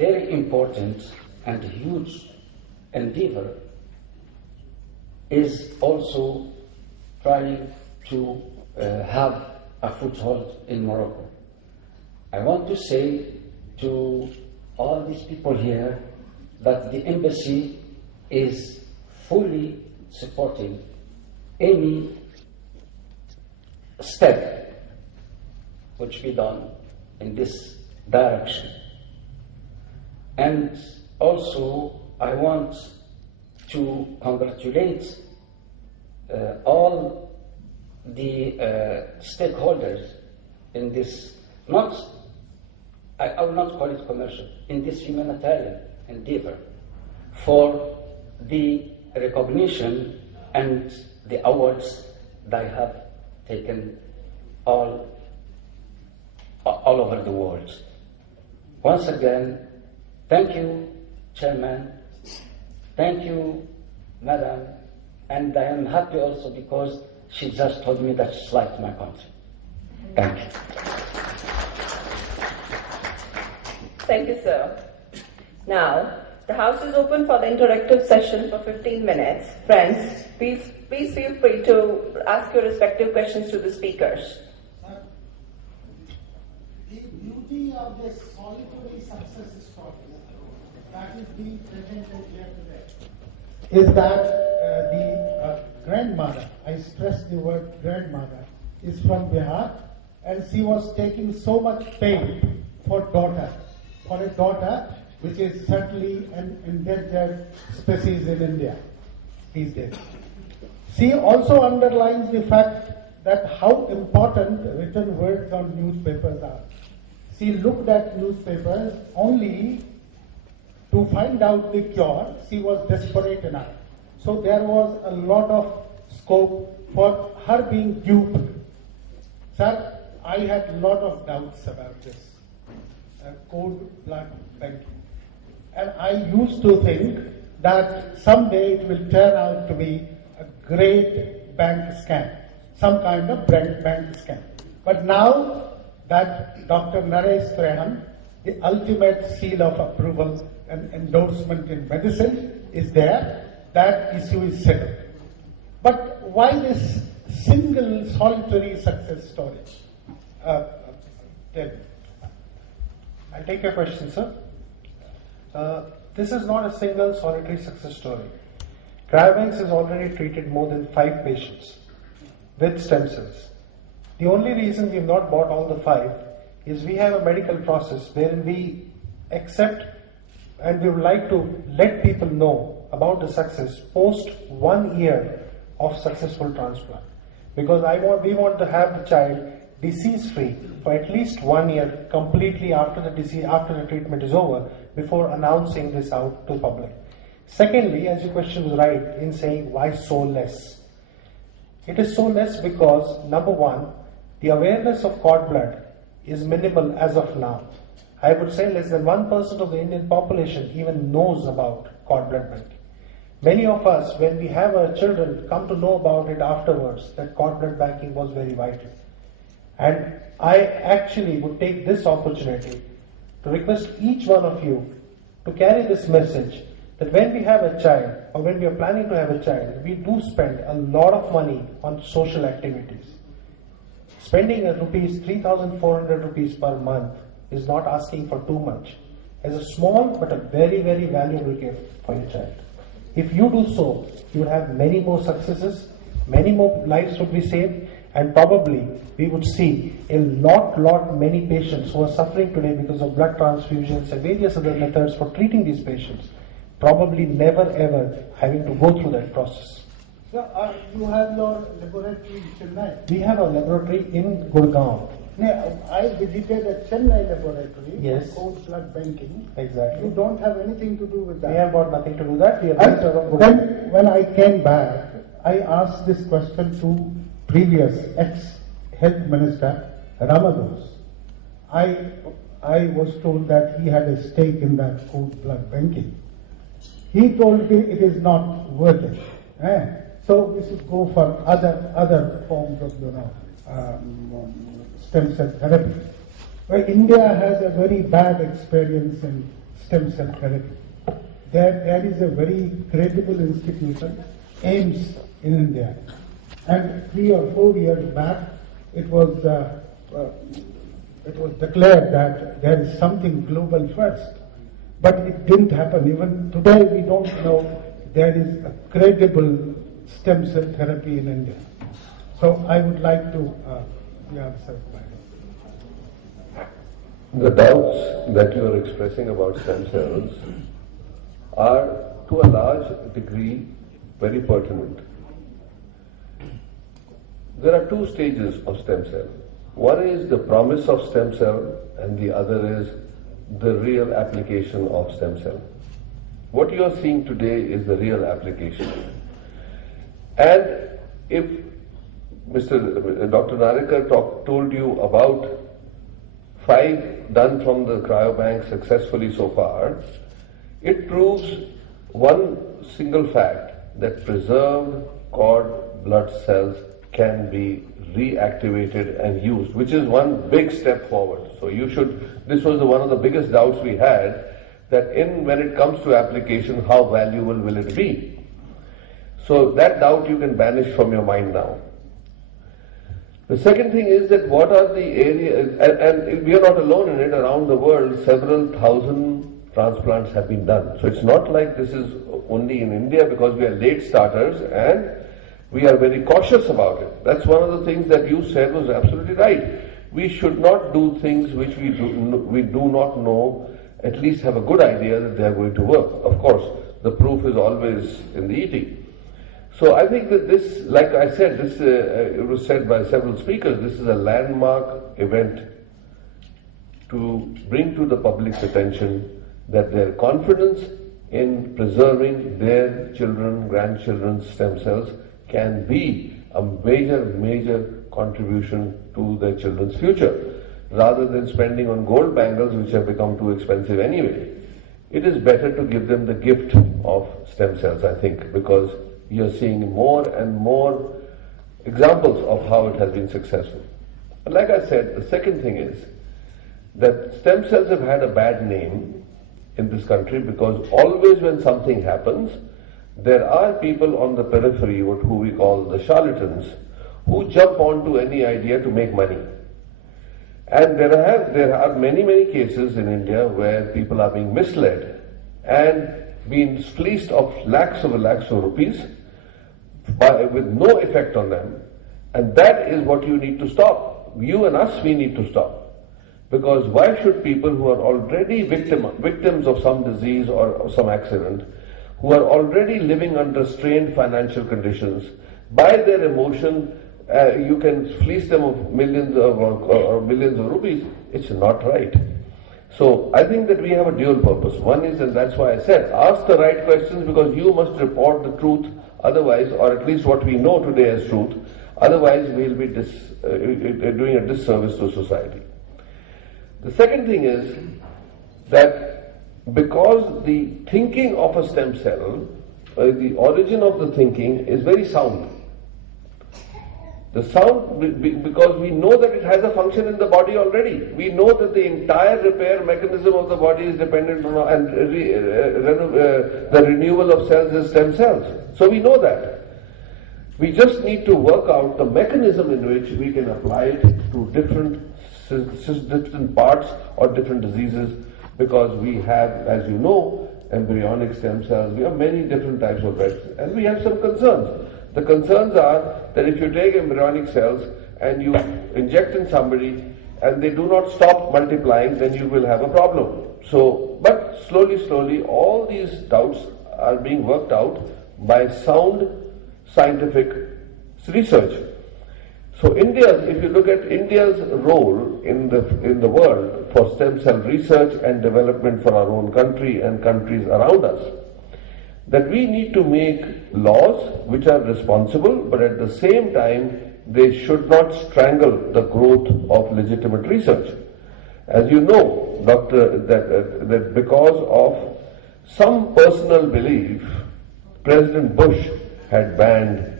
very important and huge endeavor is also trying to have a foothold in Morocco. I want to say to all these people here that the embassy is fully supporting any step which be done in this direction. And also I want to congratulate all the stakeholders in this, I will not call it commercial, in this humanitarian endeavor for the recognition and the awards they have taken all over the world. Once again, thank you, Chairman, thank you, Madam, and I am happy also because she just told me that she liked my country. Thank you. Thank you, sir. Now, the House is open for the interactive session for 15 minutes. Friends, please feel free to ask your respective questions to the speakers. The beauty of this solitary success story that is being presented here today is that the grandmother, I stress the word grandmother, is from Bihar, and she was taking so much pain for a daughter which is certainly an endangered species in India these days. She also underlines the fact that how important written words on newspapers are. She looked at newspapers only to find out the cure. She was desperate enough. So there was a lot of scope for her being duped. Sir, I had a lot of doubts about this cold blood banking. And I used to think that someday it will turn out to be a great bank scam, some kind of bank scam. But now that Dr. Naresh Trehan, the ultimate seal of approval and endorsement in medicine, is there, that issue is settled. But why this single solitary success story? Tell me. I'll take your question, sir. This is not a single solitary success story. Cryobanks has already treated more than 5 patients with stem cells. The only reason we have not bought all the 5 is we have a medical process wherein we accept and we would like to let people know about the success post 1 year of successful transplant. Because we want to have the child disease-free for at least 1 year completely after the treatment is over before announcing this out to the public. Secondly, as your question was right in saying why so less. It is so less because, number one, the awareness of cord blood is minimal as of now. I would say less than 1% of the Indian population even knows about cord blood banking. Many of us, when we have our children, come to know about it afterwards, that cord blood banking was very vital. And I actually would take this opportunity to request each one of you to carry this message that when we have a child or when we are planning to have a child, we do spend a lot of money on social activities. Spending rupees 3,400 rupees per month is not asking for too much. As a small but a very, very valuable gift for your child. If you do so, you will have many more successes, many more lives would be saved, and probably we would see a many patients who are suffering today because of blood transfusions and various other methods for treating these patients, probably never ever having to go through that process. So, you have your laboratory in Chennai? We have a laboratory in Gurgaon. I visited a Chennai laboratory Yes. for cord blood banking. Exactly. You don't have anything to do with that. We have got nothing to do with that. We are And based out of then Gurgaon. when I came back, I asked this question to previous ex-health minister Ramados. I was told that he had a stake in that cord blood banking. He told me it is not worth it. So we should go for other forms of stem cell therapy. Well, India has a very bad experience in stem cell therapy. There is a very credible institution, AIMS in India, and 3 or 4 years back it was declared that there is something global first, but it didn't happen. Even today we don't know there is a credible stem cell therapy in India. So I would like to answer that. The doubts that you are expressing about stem cells are to a large degree very pertinent. There are 2 stages of stem cell. One is the promise of stem cell and the other is the real application of stem cell. What you are seeing today is the real application. And if Dr. Narikar told you about 5 done from the cryobank successfully so far, it proves one single fact, that preserved cord blood cells can be reactivated and used, which is one big step forward. So this was one of the biggest doubts we had, that when it comes to application, how valuable will it be? So that doubt you can banish from your mind now. The second thing is that what are the areas, and we are not alone in it, around the world several thousand transplants have been done. So it's not like this is only in India, because we are late starters and we are very cautious about it. That's one of the things that you said was absolutely right. We should not do things which we do not know, at least have a good idea that they are going to work. Of course, the proof is always in the eating. So I think that this, like I said, it was said by several speakers, this is a landmark event to bring to the public's attention that their confidence in preserving their children, grandchildren's stem cells can be a major contribution to their children's future, rather than spending on gold bangles which have become too expensive anyway. It is better to give them the gift of stem cells, I think, because you're seeing more and more examples of how it has been successful. And like I said, the second thing is that stem cells have had a bad name in this country, because always when something happens, there are people on the periphery, who we call the charlatans, who jump onto any idea to make money. And there are many cases in India where people are being misled and being fleeced of lakhs of rupees with no effect on them. And that is what you need to stop. You and us, we need to stop. Because why should people who are already victims of some disease or some accident, who are already living under strained financial conditions, by their emotion, you can fleece them of millions or billions of rupees? It's not right. So I think that we have a dual purpose. One is, and that's why I said, ask the right questions, because you must report the truth, otherwise, or at least what we know today as truth, otherwise we'll be doing a disservice to society. The second thing is that because the thinking of a stem cell, the origin of the thinking is very sound. The sound, because we know that it has a function in the body already. We know that the entire repair mechanism of the body is dependent on the renewal of cells is stem cells. So we know that. We just need to work out the mechanism in which we can apply it to different parts or different diseases, because we have, as you know, embryonic stem cells, we have many different types of reds, and we have some concerns. The concerns are that if you take embryonic cells and you inject in somebody and they do not stop multiplying, then you will have a problem. So, but slowly, all these doubts are being worked out by sound scientific research. So if you look at India's role in the world for stem cell research and development for our own country and countries around us, that we need to make laws which are responsible, but at the same time they should not strangle the growth of legitimate research. As you know, that because of some personal belief, President Bush had banned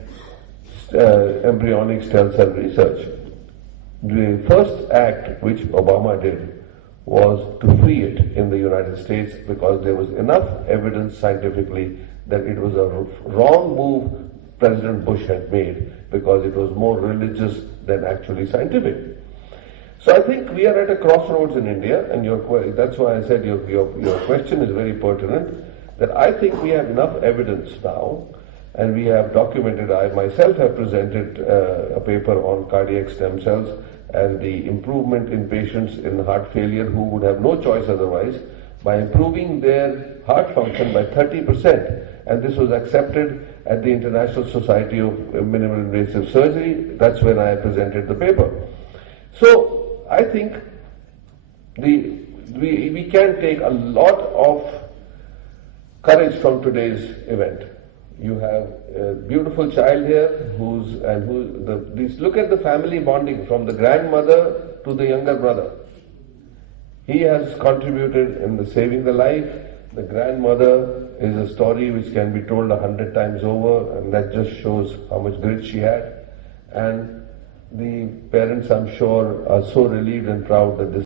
embryonic stem cell research. The first act which Obama did was to free it in the United States because there was enough evidence scientifically that it was a wrong move President Bush had made because it was more religious than actually scientific. So I think we are at a crossroads in India, and that's why I said your question is very pertinent, that I think we have enough evidence now, and we have documented, I myself have presented a paper on cardiac stem cells and the improvement in patients in heart failure who would have no choice otherwise by improving their heart function by 30%. And this was accepted at the International Society of Minimal Invasive Surgery. That's when I presented the paper. So I think we can take a lot of courage from today's event. You have a beautiful child here look at the family bonding from the grandmother to the younger brother. He has contributed in saving the life. The grandmother is a story which can be told 100 times over, and that just shows how much grit she had. And the parents, I'm sure, are so relieved and proud that this